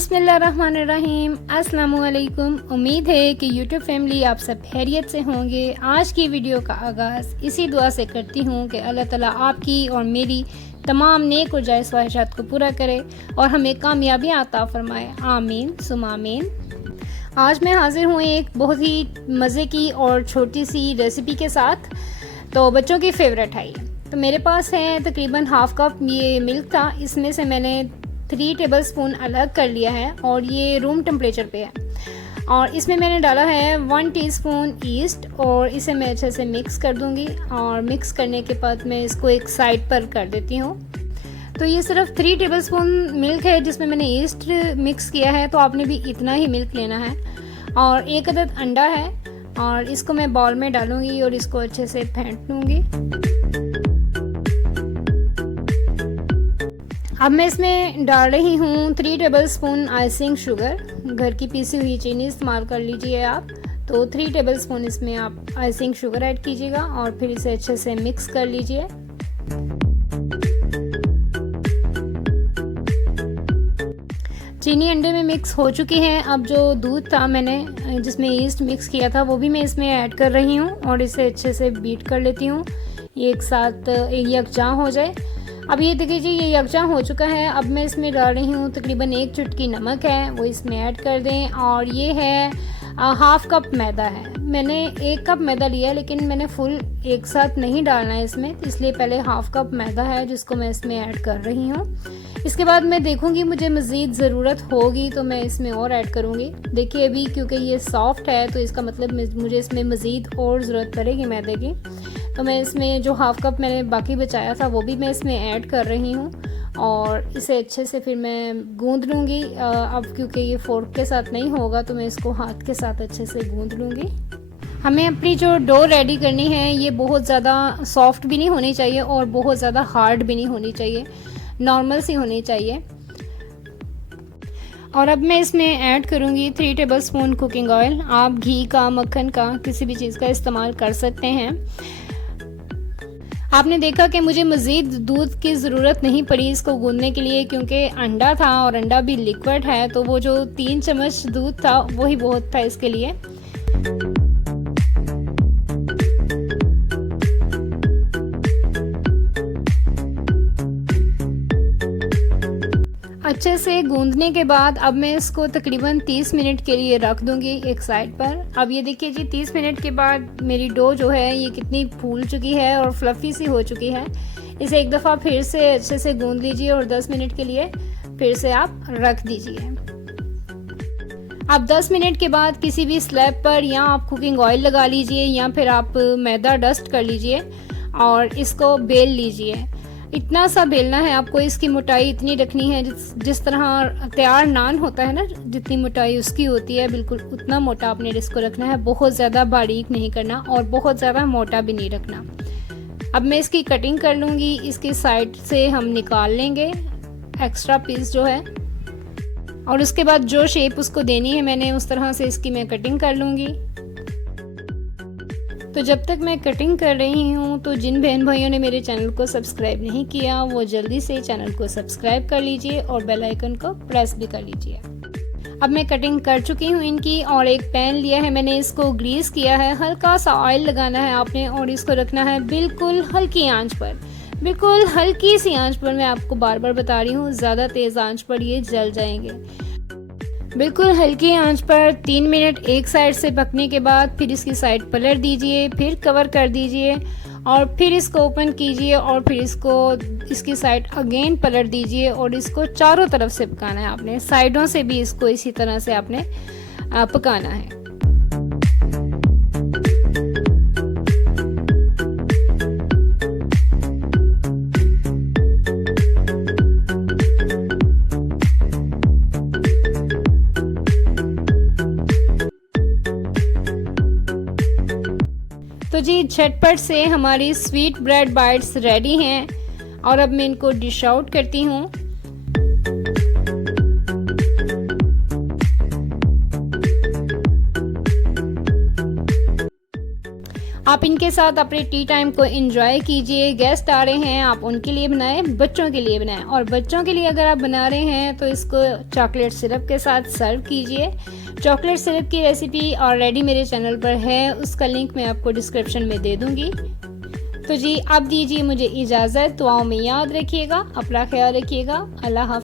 बिस्मिल्लाहिर्रहमानिर्रहीम, अस्सलामुअलैकुम। उम्मीद है कि यूट्यूब फैमिली आप सब खैरियत से होंगे। आज की वीडियो का आगाज़ इसी दुआ से करती हूँ कि अल्लाह ताला आपकी और मेरी तमाम नेक और जायज़ ख्वाहिशात को पूरा करे और हमें कामयाबियाँ अता फरमाए। आमीन सुम आमीन। आज मैं हाज़िर हूँ एक बहुत ही मज़े की और छोटी सी रेसिपी के साथ। तो बच्चों की फेवरेट है ये। तो मेरे पास है तकरीबन हाफ़ कप ये मिल्क था। इसमें से मैंने 3 टेबलस्पून अलग कर लिया है और ये रूम टेम्परेचर पे है। और इसमें मैंने डाला है 1 टीस्पून ईस्ट और इसे मैं अच्छे से मिक्स कर दूंगी। और मिक्स करने के बाद मैं इसको एक साइड पर कर देती हूँ। तो ये सिर्फ 3 टेबलस्पून मिल्क है जिसमें मैंने ईस्ट मिक्स किया है, तो आपने भी इतना ही मिल्क लेना है। और 1 अदद अंडा है और इसको मैं बाउल में डालूंगी और इसको अच्छे से फेंट लूँगी। अब मैं इसमें डाल रही हूँ 3 टेबलस्पून आइसिंग शुगर। घर की पीसी हुई चीनी इस्तेमाल कर लीजिए आप। तो 3 टेबलस्पून इसमें आप आइसिंग शुगर ऐड कीजिएगा और फिर इसे अच्छे से मिक्स कर लीजिए। चीनी अंडे में मिक्स हो चुकी है। अब जो दूध था मैंने जिसमें ईस्ट मिक्स किया था वो भी मैं इसमें ऐड कर रही हूँ और इसे अच्छे से बीट कर लेती हूँ, ये एक साथ यकजां हो जाए। अब ये देखिए जी, ये यकजां हो चुका है। अब मैं इसमें डाल रही हूँ तकरीबन 1 चुटकी नमक है, वो इसमें ऐड कर दें। और ये है हाफ़ कप मैदा है। मैंने 1 कप मैदा लिया लेकिन मैंने फुल एक साथ नहीं डालना है इसमें, इसलिए पहले हाफ़ कप मैदा है जिसको मैं इसमें ऐड कर रही हूँ। इसके बाद मैं देखूँगी मुझे मज़ीद ज़रूरत होगी तो मैं इसमें और ऐड करूँगी। देखिए अभी क्योंकि ये सॉफ्ट है तो इसका मतलब मुझे इसमें मज़ीद और ज़रूरत पड़ेगी मैदे की। तो मैं इसमें जो हाफ़ कप मैंने बाकी बचाया था वो भी मैं इसमें ऐड कर रही हूँ और इसे अच्छे से फिर मैं गूंद लूँगी। अब क्योंकि ये फोर्क के साथ नहीं होगा तो मैं इसको हाथ के साथ अच्छे से गूंद लूँगी। हमें अपनी जो डो रेडी करनी है ये बहुत ज़्यादा सॉफ्ट भी नहीं होनी चाहिए और बहुत ज़्यादा हार्ड भी नहीं होनी चाहिए, नॉर्मल सी होनी चाहिए। और अब मैं इसमें ऐड करूँगी 3 टेबलस्पून कुकिंग ऑयल। आप घी का, मक्खन का, किसी भी चीज़ का इस्तेमाल कर सकते हैं। आपने देखा कि मुझे मज़ीद दूध की ज़रूरत नहीं पड़ी इसको गूंदने के लिए, क्योंकि अंडा था और अंडा भी लिक्विड है, तो वो जो 3 चम्मच दूध था वही बहुत था इसके लिए। अच्छे से गूंदने के बाद अब मैं इसको तकरीबन 30 मिनट के लिए रख दूंगी एक साइड पर। अब ये देखिए जी, 30 मिनट के बाद मेरी डो जो है ये कितनी फूल चुकी है और फ्लफ़ी सी हो चुकी है। इसे एक दफ़ा फिर से अच्छे से गूंद लीजिए और 10 मिनट के लिए फिर से आप रख दीजिए। अब 10 मिनट के बाद किसी भी स्लैब पर या आप कुकिंग ऑयल लगा लीजिए या फिर आप मैदा डस्ट कर लीजिए और इसको बेल लीजिए। इतना सा बेलना है आपको, इसकी मोटाई इतनी रखनी है जिस तरह तैयार नान होता है ना, जितनी मोटाई उसकी होती है बिल्कुल उतना मोटा आपने इसको रखना है। बहुत ज़्यादा बारीक नहीं करना और बहुत ज़्यादा मोटा भी नहीं रखना। अब मैं इसकी कटिंग कर लूँगी। इसकी साइड से हम निकाल लेंगे एक्स्ट्रा पीस जो है और उसके बाद जो शेप उसको देनी है मैंने उस तरह से इसकी मैं कटिंग कर लूँगी। तो जब तक मैं कटिंग कर रही हूँ तो जिन बहन भाइयों ने मेरे चैनल को सब्सक्राइब नहीं किया वो जल्दी से चैनल को सब्सक्राइब कर लीजिए और बेल आइकन को प्रेस भी कर लीजिए। अब मैं कटिंग कर चुकी हूँ इनकी और एक पैन लिया है मैंने, इसको ग्रीस किया है। हल्का सा ऑयल लगाना है आपने और इसको रखना है बिल्कुल हल्की आंच पर, बिल्कुल हल्की सी आंच पर। मैं आपको बार बार बता रही हूँ, ज़्यादा तेज़ आंच पर ये जल जाएंगे। बिल्कुल हल्की आंच पर 3 मिनट एक साइड से पकने के बाद फिर इसकी साइड पलट दीजिए, फिर कवर कर दीजिए और फिर इसको ओपन कीजिए और फिर इसकी साइड अगेन पलट दीजिए और इसको चारों तरफ से पकाना है आपने। साइडों से भी इसको इसी तरह से आपने पकाना है। तो जी झटपट से हमारी स्वीट ब्रेड बाइट्स रेडी हैं और अब मैं इनको डिश आउट करती हूँ। आप इनके साथ अपने टी टाइम को एंजॉय कीजिए। गेस्ट आ रहे हैं, आप उनके लिए बनाएं, बच्चों के लिए बनाएं। और बच्चों के लिए अगर आप बना रहे हैं तो इसको चॉकलेट सिरप के साथ सर्व कीजिए। चॉकलेट सिरप की रेसिपी ऑलरेडी मेरे चैनल पर है, उसका लिंक मैं आपको डिस्क्रिप्शन में दे दूँगी। तो जी अब दीजिए मुझे इजाज़त। दुआओं में याद रखिएगा, अपना ख्याल रखिएगा। अल्लाह हाफ़िज़।